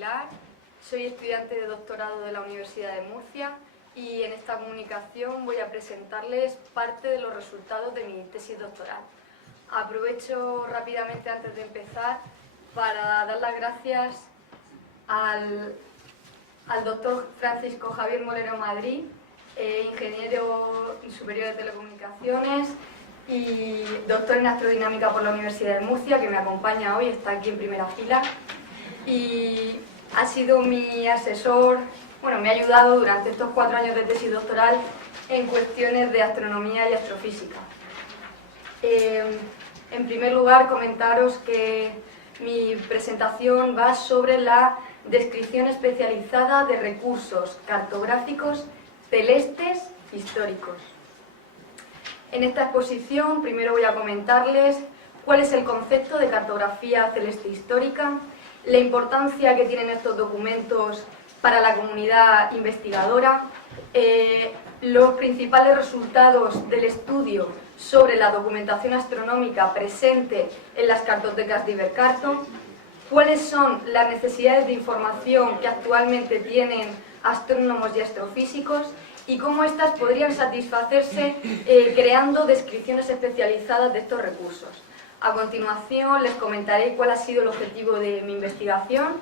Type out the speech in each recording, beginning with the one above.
Pilar, soy estudiante de doctorado de la Universidad de Murcia y en esta comunicación voy a presentarles parte de los resultados de mi tesis doctoral. Aprovecho rápidamente antes de empezar para dar las gracias al doctor Francisco Javier Molero Madrid, ingeniero superior de telecomunicaciones y doctor en astrodinámica por la Universidad de Murcia, que me acompaña hoy, está aquí en primera fila y ha sido mi asesor, me ha ayudado durante estos 4 años de tesis doctoral en cuestiones de astronomía y astrofísica. En primer lugar, comentaros que mi presentación va sobre la descripción especializada de recursos cartográficos celestes históricos. En esta exposición primero voy a comentarles cuál es el concepto de cartografía celeste histórica, la importancia que tienen estos documentos para la comunidad investigadora, los principales resultados del estudio sobre la documentación astronómica presente en las cartotecas de Ibercarto, cuáles son las necesidades de información que actualmente tienen astrónomos y astrofísicos y cómo éstas podrían satisfacerse creando descripciones especializadas de estos recursos. A continuación les comentaré cuál ha sido el objetivo de mi investigación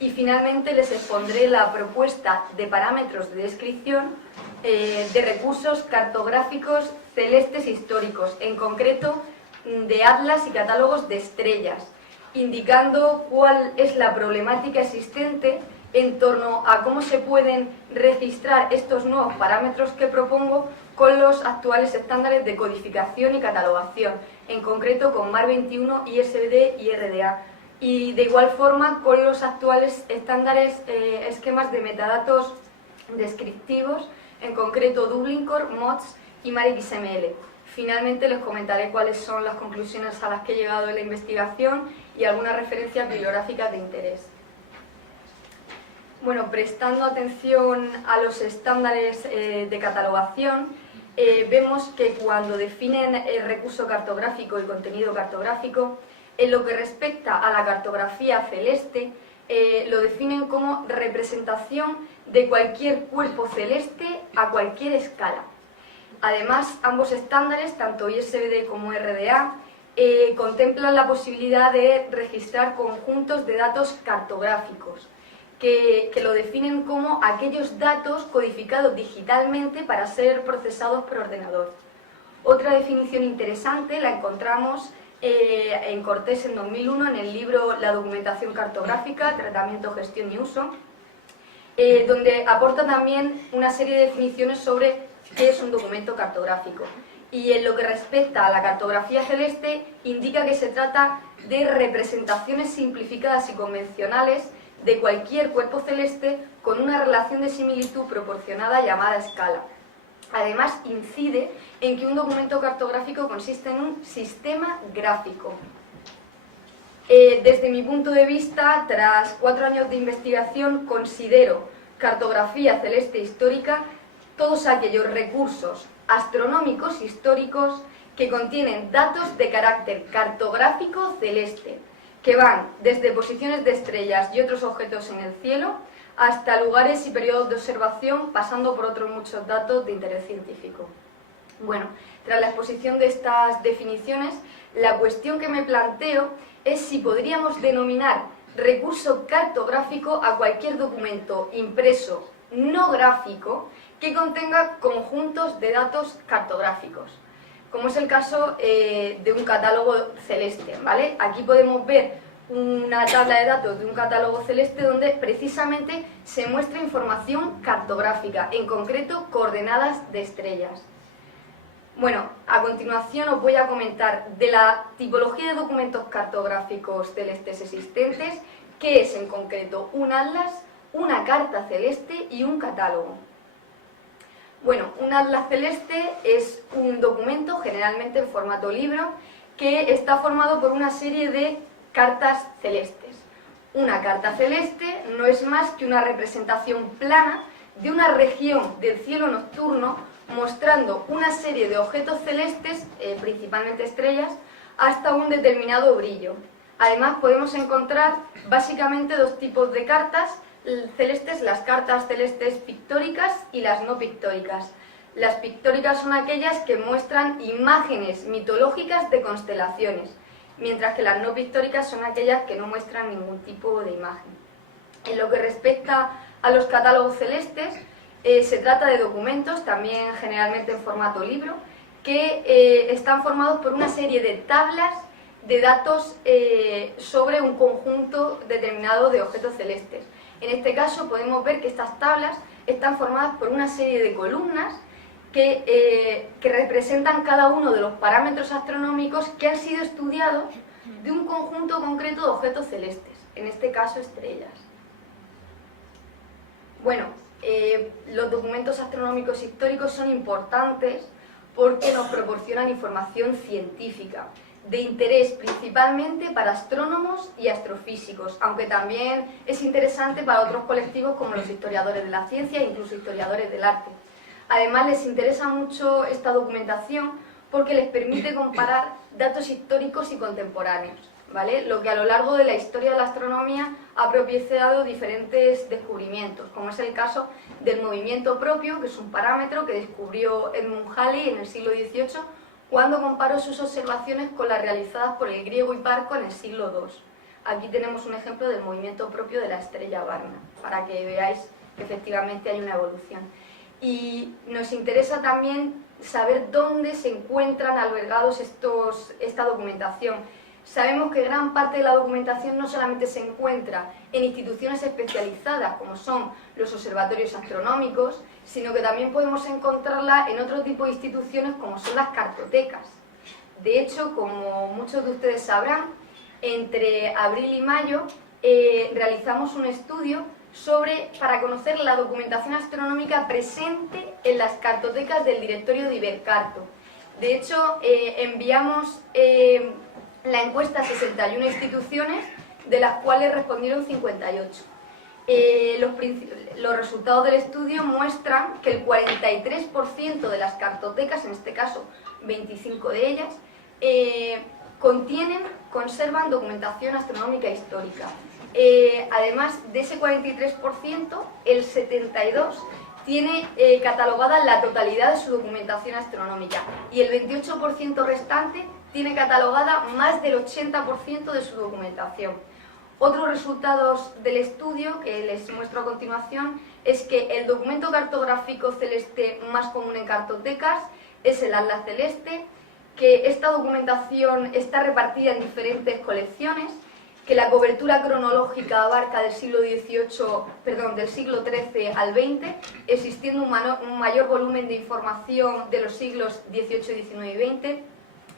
y finalmente les expondré la propuesta de parámetros de descripción de recursos cartográficos celestes históricos, en concreto de atlas y catálogos de estrellas, indicando cuál es la problemática existente en torno a cómo se pueden registrar estos nuevos parámetros que propongo con los actuales estándares de codificación y catalogación, en concreto con MAR 21, ISBD y RDA, y de igual forma con los actuales estándares esquemas de metadatos descriptivos, en concreto Dublin Core, MODS y MAR XML. Finalmente les comentaré cuáles son las conclusiones a las que he llegado en la investigación y algunas referencias bibliográficas de interés. Prestando atención a los estándares de catalogación, vemos que cuando definen el recurso cartográfico y contenido cartográfico, en lo que respecta a la cartografía celeste, lo definen como representación de cualquier cuerpo celeste a cualquier escala. Además, ambos estándares, tanto ISBD como RDA, contemplan la posibilidad de registrar conjuntos de datos cartográficos, que lo definen como aquellos datos codificados digitalmente para ser procesados por ordenador. Otra definición interesante la encontramos en Cortés en 2001 en el libro La documentación cartográfica, tratamiento, gestión y uso, donde aporta también una serie de definiciones sobre qué es un documento cartográfico. Y en lo que respecta a la cartografía celeste, indica que se trata de representaciones simplificadas y convencionales de cualquier cuerpo celeste con una relación de similitud proporcionada llamada escala. Además, incide en que un documento cartográfico consiste en un sistema gráfico. Desde mi punto de vista, tras 4 años de investigación, considero cartografía celeste histórica todos aquellos recursos astronómicos históricos que contienen datos de carácter cartográfico celeste, que van desde posiciones de estrellas y otros objetos en el cielo hasta lugares y periodos de observación, pasando por otros muchos datos de interés científico. Tras la exposición de estas definiciones, la cuestión que me planteo es si podríamos denominar recurso cartográfico a cualquier documento impreso no gráfico que contenga conjuntos de datos cartográficos, como es el caso de un catálogo celeste, ¿vale? Aquí podemos ver una tabla de datos de un catálogo celeste donde precisamente se muestra información cartográfica, en concreto coordenadas de estrellas. A continuación os voy a comentar de la tipología de documentos cartográficos celestes existentes, qué es en concreto un atlas, una carta celeste y un catálogo. Un atlas celeste es un documento, generalmente en formato libro, que está formado por una serie de cartas celestes. Una carta celeste no es más que una representación plana de una región del cielo nocturno mostrando una serie de objetos celestes, principalmente estrellas, hasta un determinado brillo. Además, podemos encontrar básicamente dos tipos de cartas celestes, las cartas celestes pictóricas y las no pictóricas. Las pictóricas son aquellas que muestran imágenes mitológicas de constelaciones, mientras que las no pictóricas son aquellas que no muestran ningún tipo de imagen. En lo que respecta a los catálogos celestes, se trata de documentos, también generalmente en formato libro, que están formados por una serie de tablas de datos sobre un conjunto determinado de objetos celestes. En este caso podemos ver que estas tablas están formadas por una serie de columnas que representan cada uno de los parámetros astronómicos que han sido estudiados de un conjunto concreto de objetos celestes, en este caso estrellas. Bueno, los documentos astronómicos históricos son importantes porque nos proporcionan información científica, de interés principalmente para astrónomos y astrofísicos, aunque también es interesante para otros colectivos como los historiadores de la ciencia e incluso historiadores del arte. Además, les interesa mucho esta documentación porque les permite comparar datos históricos y contemporáneos, ¿vale? Lo que a lo largo de la historia de la astronomía ha propiciado diferentes descubrimientos, como es el caso del movimiento propio, que es un parámetro que descubrió Edmund Halley en el siglo XVIII, cuando comparó sus observaciones con las realizadas por el griego Hiparco en el siglo II. Aquí tenemos un ejemplo del movimiento propio de la estrella Barnard, para que veáis que efectivamente hay una evolución. Y nos interesa también saber dónde se encuentran albergados esta documentación. Sabemos que gran parte de la documentación no solamente se encuentra en instituciones especializadas, como son los observatorios astronómicos, sino que también podemos encontrarla en otro tipo de instituciones, como son las cartotecas. De hecho, como muchos de ustedes sabrán, entre abril y mayo realizamos un estudio para conocer la documentación astronómica presente en las cartotecas del directorio de Ibercarto. De hecho, enviamos la encuesta a 61 instituciones, de las cuales respondieron 58. Los resultados del estudio muestran que el 43% de las cartotecas, en este caso 25 de ellas, conservan documentación astronómica histórica. Además de ese 43%, el 72% tiene catalogada la totalidad de su documentación astronómica y el 28% restante tiene catalogada más del 80% de su documentación. Otros resultados del estudio que les muestro a continuación es que el documento cartográfico celeste más común en cartotecas es el Atlas Celeste, que esta documentación está repartida en diferentes colecciones, que la cobertura cronológica abarca del siglo XIII al XX, existiendo un mayor volumen de información de los siglos XVIII, XIX y XX,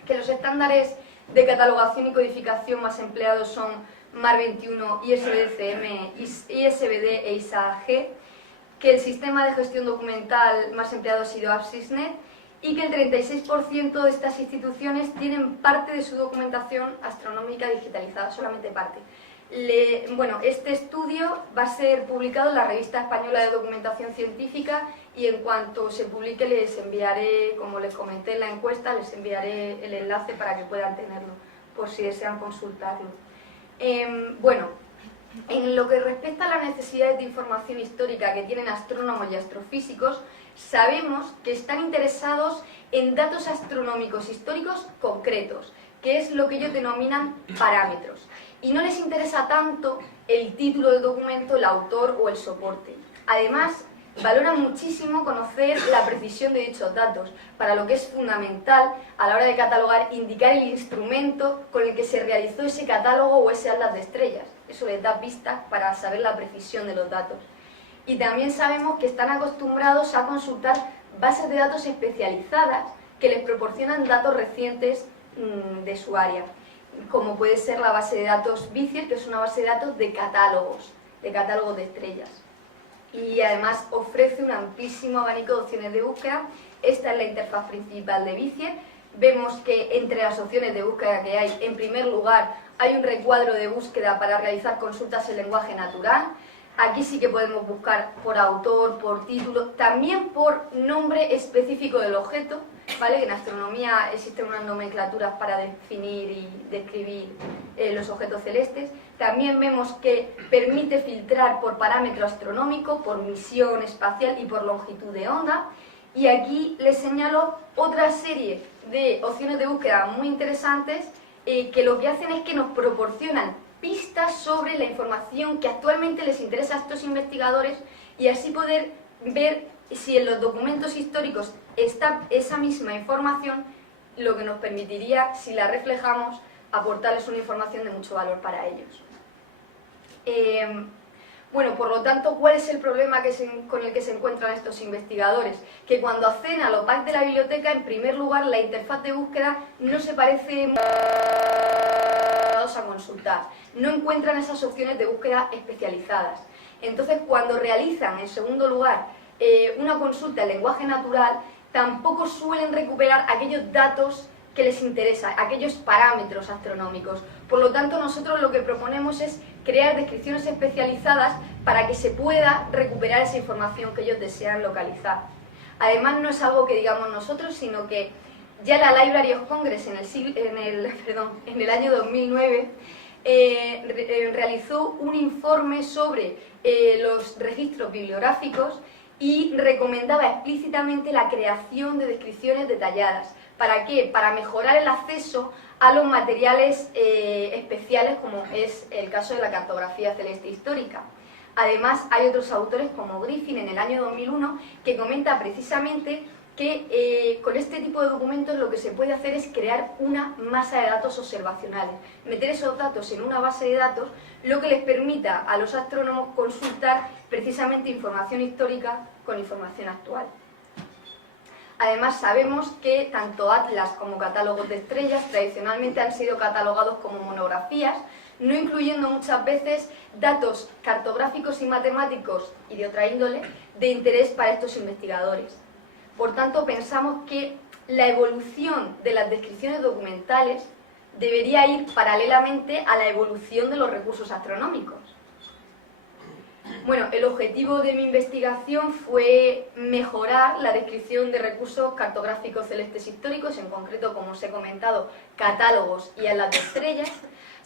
que los estándares de catalogación y codificación más empleados son MAR 21, ISBD-CM, ISBD e ISA-G, que el sistema de gestión documental más empleado ha sido APSISNet y que el 36% de estas instituciones tienen parte de su documentación astronómica digitalizada, solamente parte. Este estudio va a ser publicado en la Revista Española de Documentación Científica y en cuanto se publique les enviaré, como les comenté en la encuesta, les enviaré el enlace para que puedan tenerlo, por si desean consultarlo. En lo que respecta a las necesidades de información histórica que tienen astrónomos y astrofísicos, sabemos que están interesados en datos astronómicos históricos concretos, que es lo que ellos denominan parámetros, y no les interesa tanto el título del documento, el autor o el soporte. Además, valoran muchísimo conocer la precisión de dichos datos, para lo que es fundamental a la hora de catalogar indicar el instrumento con el que se realizó ese catálogo o ese atlas de estrellas. Eso les da pistas para saber la precisión de los datos. Y también sabemos que están acostumbrados a consultar bases de datos especializadas que les proporcionan datos recientes de su área, como puede ser la base de datos Vizier, que es una base de datos de catálogos de estrellas. Y además ofrece un amplísimo abanico de opciones de búsqueda. Esta es la interfaz principal de Vizier. Vemos que entre las opciones de búsqueda que hay, en primer lugar, hay un recuadro de búsqueda para realizar consultas en lenguaje natural. Aquí sí que podemos buscar por autor, por título, también por nombre específico del objeto, ¿vale? Que en astronomía existen unas nomenclaturas para definir y describir los objetos celestes. También vemos que permite filtrar por parámetro astronómico, por misión espacial y por longitud de onda. Y aquí les señalo otra serie de opciones de búsqueda muy interesantes que lo que hacen es que nos proporcionan pistas sobre la información que actualmente les interesa a estos investigadores y así poder ver si en los documentos históricos está esa misma información, lo que nos permitiría, si la reflejamos, aportarles una información de mucho valor para ellos. Bueno, por lo tanto, ¿cuál es el problema con el que se encuentran estos investigadores? Que cuando acceden a los packs de la biblioteca, en primer lugar, la interfaz de búsqueda no se parece a consultar. No encuentran esas opciones de búsqueda especializadas. Entonces, cuando realizan, en segundo lugar, una consulta en lenguaje natural, tampoco suelen recuperar aquellos datos que les interesan, aquellos parámetros astronómicos. Por lo tanto, nosotros lo que proponemos es crear descripciones especializadas para que se pueda recuperar esa información que ellos desean localizar. Además, no es algo que digamos nosotros, sino que ya la Library of Congress en el año 2009 realizó un informe sobre los registros bibliográficos y recomendaba explícitamente la creación de descripciones detalladas. ¿Para qué? Para mejorar el acceso a los materiales especiales, como es el caso de la cartografía celeste histórica. Además, hay otros autores como Griffin en el año 2001 que comenta precisamente que con este tipo de documentos lo que se puede hacer es crear una masa de datos observacionales, meter esos datos en una base de datos, lo que les permita a los astrónomos consultar precisamente información histórica con información actual. Además, sabemos que tanto atlas como catálogos de estrellas tradicionalmente han sido catalogados como monografías, no incluyendo muchas veces datos cartográficos y matemáticos y de otra índole de interés para estos investigadores. Por tanto, pensamos que la evolución de las descripciones documentales debería ir paralelamente a la evolución de los recursos astronómicos. Bueno, el objetivo de mi investigación fue mejorar la descripción de recursos cartográficos celestes históricos, en concreto, como os he comentado, catálogos y atlas de estrellas,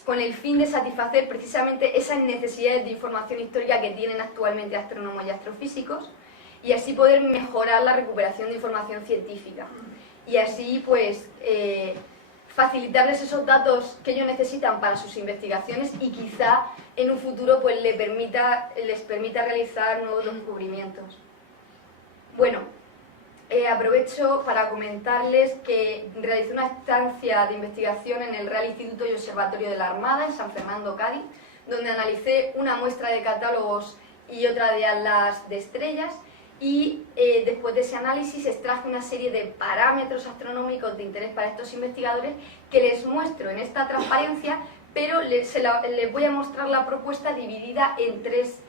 con el fin de satisfacer precisamente esas necesidades de información histórica que tienen actualmente astrónomos y astrofísicos, y así poder mejorar la recuperación de información científica. Y así, pues, facilitarles esos datos que ellos necesitan para sus investigaciones y quizá en un futuro pues les permita realizar nuevos descubrimientos. Bueno, aprovecho para comentarles que realicé una estancia de investigación en el Real Instituto y Observatorio de la Armada en San Fernando, Cádiz, donde analicé una muestra de catálogos y otra de atlas de estrellas, y después de ese análisis extraje una serie de parámetros astronómicos de interés para estos investigadores que les muestro en esta transparencia, pero les voy a mostrar la propuesta dividida en tres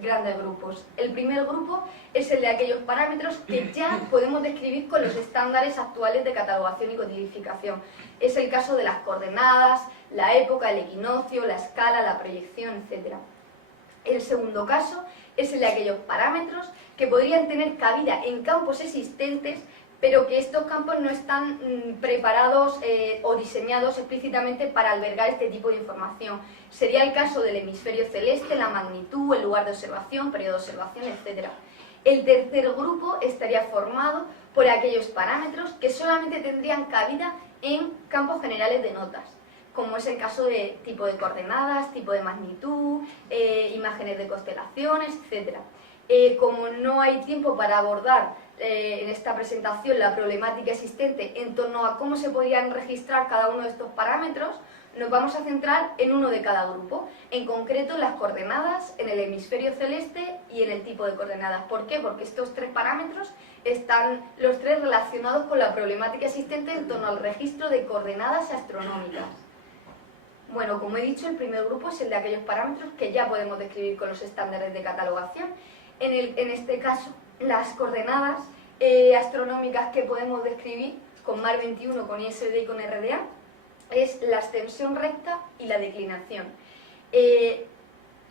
grandes grupos. El primer grupo es el de aquellos parámetros que ya podemos describir con los estándares actuales de catalogación y codificación. Es el caso de las coordenadas, la época, el equinoccio, la escala, la proyección, etc. El segundo caso es el de aquellos parámetros que podrían tener cabida en campos existentes, pero que estos campos no están preparados o diseñados explícitamente para albergar este tipo de información. Sería el caso del hemisferio celeste, la magnitud, el lugar de observación, periodo de observación, etc. El tercer grupo estaría formado por aquellos parámetros que solamente tendrían cabida en campos generales de notas, como es el caso de tipo de coordenadas, tipo de magnitud, imágenes de constelaciones, etc. Como no hay tiempo para abordar en esta presentación la problemática existente en torno a cómo se podrían registrar cada uno de estos parámetros, nos vamos a centrar en uno de cada grupo, en concreto en las coordenadas, en el hemisferio celeste y en el tipo de coordenadas. ¿Por qué? Porque estos tres parámetros están los tres relacionados con la problemática existente en torno al registro de coordenadas astronómicas. Bueno, como he dicho, el primer grupo es el de aquellos parámetros que ya podemos describir con los estándares de catalogación. En este caso, las coordenadas astronómicas que podemos describir con MAR 21, con ISD y con RDA es la extensión recta y la declinación.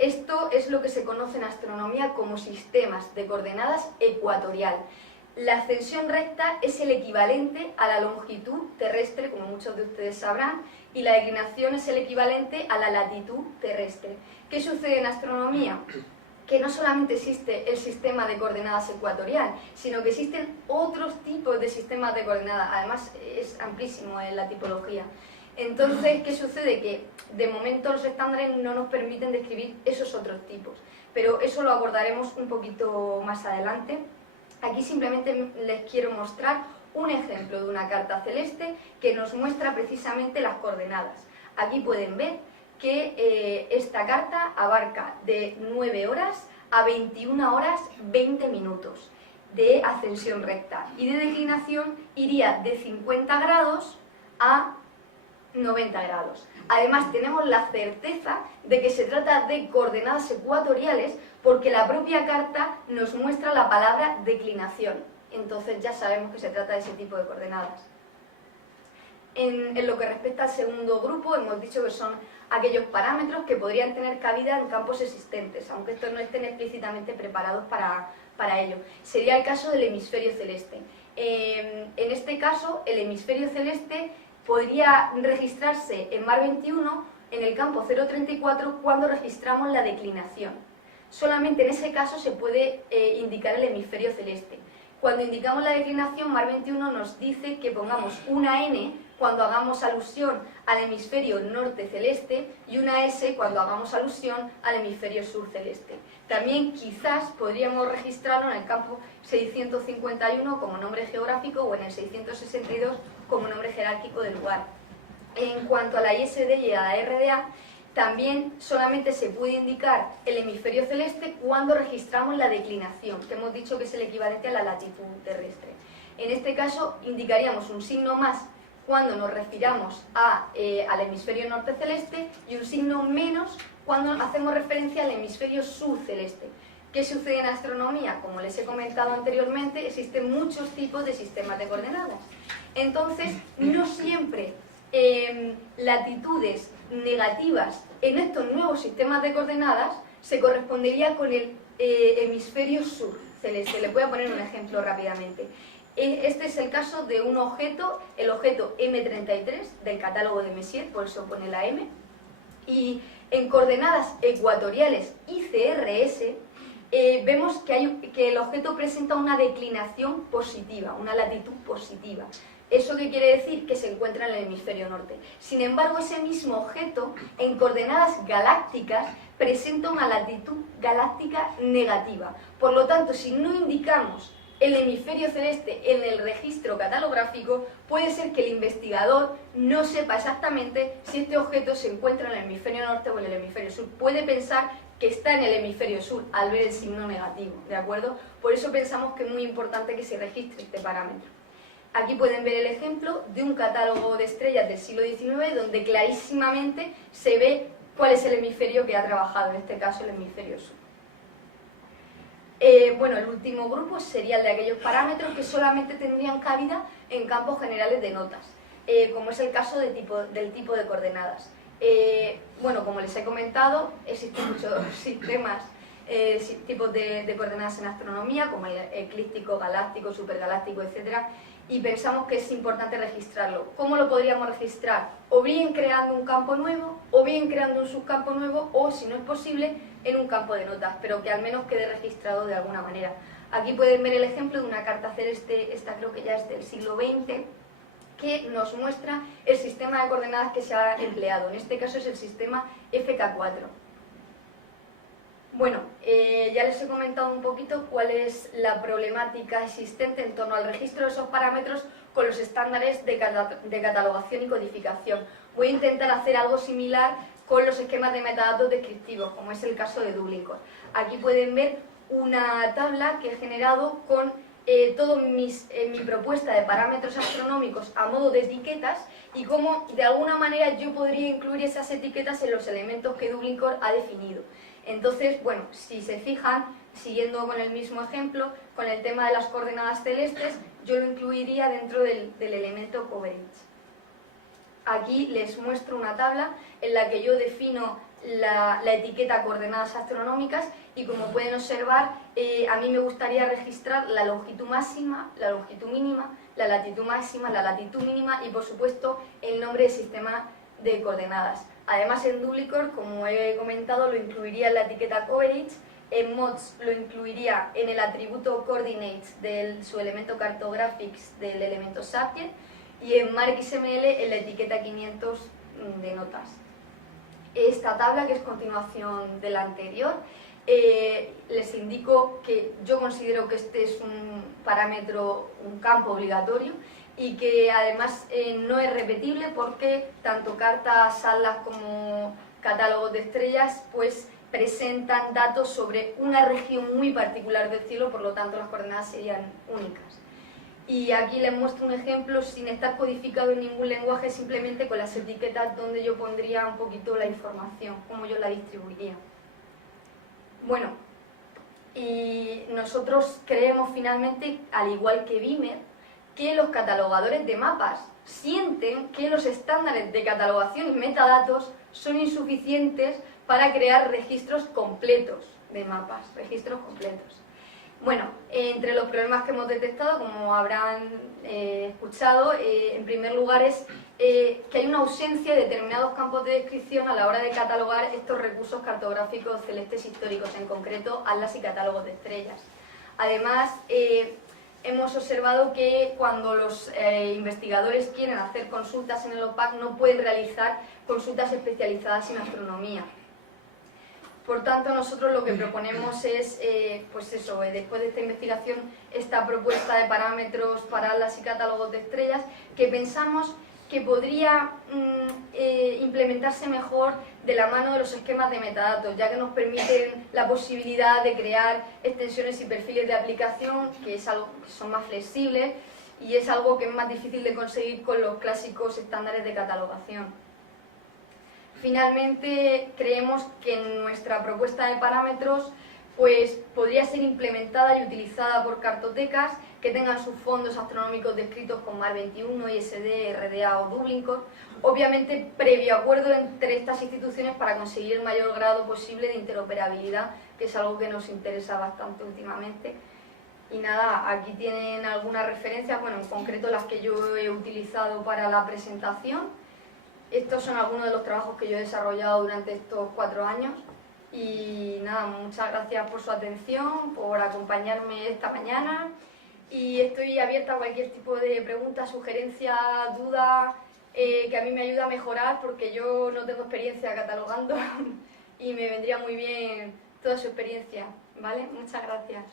Esto es lo que se conoce en astronomía como sistemas de coordenadas ecuatorial. La ascensión recta es el equivalente a la longitud terrestre, como muchos de ustedes sabrán, y la declinación es el equivalente a la latitud terrestre. ¿Qué sucede en astronomía? Que no solamente existe el sistema de coordenadas ecuatorial, sino que existen otros tipos de sistemas de coordenadas. Además, es amplísimo en la tipología. Entonces, ¿qué sucede? Que de momento los estándares no nos permiten describir esos otros tipos, pero eso lo abordaremos un poquito más adelante. Aquí simplemente les quiero mostrar un ejemplo de una carta celeste que nos muestra precisamente las coordenadas. Aquí pueden ver que esta carta abarca de 9 horas a 21 horas 20 minutos de ascensión recta, y de declinación iría de 50 grados a 90 grados. Además, tenemos la certeza de que se trata de coordenadas ecuatoriales porque la propia carta nos muestra la palabra declinación. Entonces ya sabemos que se trata de ese tipo de coordenadas. En lo que respecta al segundo grupo, hemos dicho que son aquellos parámetros que podrían tener cabida en campos existentes, aunque estos no estén explícitamente preparados para ello. Sería el caso del hemisferio celeste. En este caso, el hemisferio celeste podría registrarse en Mar 21 en el campo 034 cuando registramos la declinación. Solamente en ese caso se puede indicar el hemisferio celeste. Cuando indicamos la declinación, Mar 21 nos dice que pongamos una N cuando hagamos alusión al hemisferio norte celeste y una S cuando hagamos alusión al hemisferio sur celeste. También quizás podríamos registrarlo en el campo 651 como nombre geográfico o en el 662 como nombre jerárquico del lugar. En cuanto a la ISD y a la RDA, también solamente se puede indicar el hemisferio celeste cuando registramos la declinación, que hemos dicho que es el equivalente a la latitud terrestre. En este caso indicaríamos un signo más cuando nos refiramos al hemisferio norte celeste y un signo menos cuando hacemos referencia al hemisferio sur celeste. ¿Qué sucede en astronomía? Como les he comentado anteriormente, existen muchos tipos de sistemas de coordenadas. Entonces, no siempre latitudes negativas en estos nuevos sistemas de coordenadas se correspondería con el hemisferio sur celeste. Les voy a poner un ejemplo rápidamente. Este es el caso de un objeto, el objeto M33 del catálogo de Messier, por eso pone la M, y en coordenadas ecuatoriales ICRS vemos que el objeto presenta una declinación positiva, una latitud positiva. ¿Eso qué quiere decir? Que se encuentra en el hemisferio norte. Sin embargo, ese mismo objeto, en coordenadas galácticas, presenta una latitud galáctica negativa. Por lo tanto, si no indicamos el hemisferio celeste en el registro catalográfico, puede ser que el investigador no sepa exactamente si este objeto se encuentra en el hemisferio norte o en el hemisferio sur. Puede pensar que está en el hemisferio sur al ver el signo negativo, ¿de acuerdo? Por eso pensamos que es muy importante que se registre este parámetro. Aquí pueden ver el ejemplo de un catálogo de estrellas del siglo XIX donde clarísimamente se ve cuál es el hemisferio que ha trabajado, en este caso el hemisferio sur. Bueno, el último grupo sería el de aquellos parámetros que solamente tendrían cabida en campos generales de notas, como es el caso del tipo de coordenadas. Bueno, como les he comentado, existen muchos sistemas, tipos de coordenadas en astronomía, como el eclíptico, galáctico, supergaláctico, etc. Y pensamos que es importante registrarlo. ¿Cómo lo podríamos registrar? O bien creando un campo nuevo, o bien creando un subcampo nuevo, o si no es posible, en un campo de notas, pero que al menos quede registrado de alguna manera. Aquí pueden ver el ejemplo de una carta celeste, esta creo que ya es del siglo XX, que nos muestra el sistema de coordenadas que se ha empleado. En este caso es el sistema FK4. Bueno, ya les he comentado un poquito cuál es la problemática existente en torno al registro de esos parámetros con los estándares de catalogación y codificación. Voy a intentar hacer algo similar con los esquemas de metadatos descriptivos, como es el caso de Dublin Core. Aquí pueden ver una tabla que he generado con toda mi propuesta de parámetros astronómicos a modo de etiquetas y cómo de alguna manera yo podría incluir esas etiquetas en los elementos que Dublin Core ha definido. Entonces, bueno, si se fijan, siguiendo con el mismo ejemplo, con el tema de las coordenadas celestes, yo lo incluiría dentro del elemento coverage. Aquí les muestro una tabla en la que yo defino la etiqueta coordenadas astronómicas y, como pueden observar, a mí me gustaría registrar la longitud máxima, la longitud mínima, la latitud máxima, la latitud mínima y, por supuesto, el nombre del sistema de coordenadas. Además, en Duplicor, como he comentado, lo incluiría en la etiqueta coverage, en mods lo incluiría en el atributo coordinates de su elemento cartographics del elemento Sapien y en markxml en la etiqueta 500 de notas. Esta tabla, que es continuación de la anterior, les indico que yo considero que este es un parámetro, un campo obligatorio y que además no es repetible porque tanto cartas, atlas como catálogos de estrellas pues presentan datos sobre una región muy particular del cielo, por lo tanto las coordenadas serían únicas. Y aquí les muestro un ejemplo sin estar codificado en ningún lenguaje, simplemente con las etiquetas donde yo pondría un poquito la información, cómo yo la distribuiría. Bueno, y nosotros creemos finalmente, al igual que Beamer, que los catalogadores de mapas sienten que los estándares de catalogación y metadatos son insuficientes para crear registros completos de mapas, registros completos. Bueno, entre los problemas que hemos detectado, como habrán escuchado, en primer lugar es que hay una ausencia de determinados campos de descripción a la hora de catalogar estos recursos cartográficos celestes históricos, en concreto atlas y catálogos de estrellas. Además, hemos observado que cuando los investigadores quieren hacer consultas en el OPAC no pueden realizar consultas especializadas en astronomía. Por tanto, nosotros lo que proponemos es, pues eso, después de esta investigación, esta propuesta de parámetros para atlas y catálogos de estrellas, que pensamos que podría implementarse mejor de la mano de los esquemas de metadatos, ya que nos permiten la posibilidad de crear extensiones y perfiles de aplicación, que es algo que son más flexibles y es algo que es más difícil de conseguir con los clásicos estándares de catalogación. Finalmente, creemos que nuestra propuesta de parámetros pues, podría ser implementada y utilizada por cartotecas que tengan sus fondos astronómicos descritos con MAR 21, ISD, RDA o Duplicor, obviamente previo acuerdo entre estas instituciones para conseguir el mayor grado posible de interoperabilidad, que es algo que nos interesa bastante últimamente. Y nada, aquí tienen algunas referencias, bueno, en concreto las que yo he utilizado para la presentación. Estos son algunos de los trabajos que yo he desarrollado durante estos 4 años y nada, muchas gracias por su atención, por acompañarme esta mañana y estoy abierta a cualquier tipo de pregunta, sugerencia, duda, que a mí me ayuda a mejorar porque yo no tengo experiencia catalogando y me vendría muy bien toda su experiencia, ¿vale? Muchas gracias.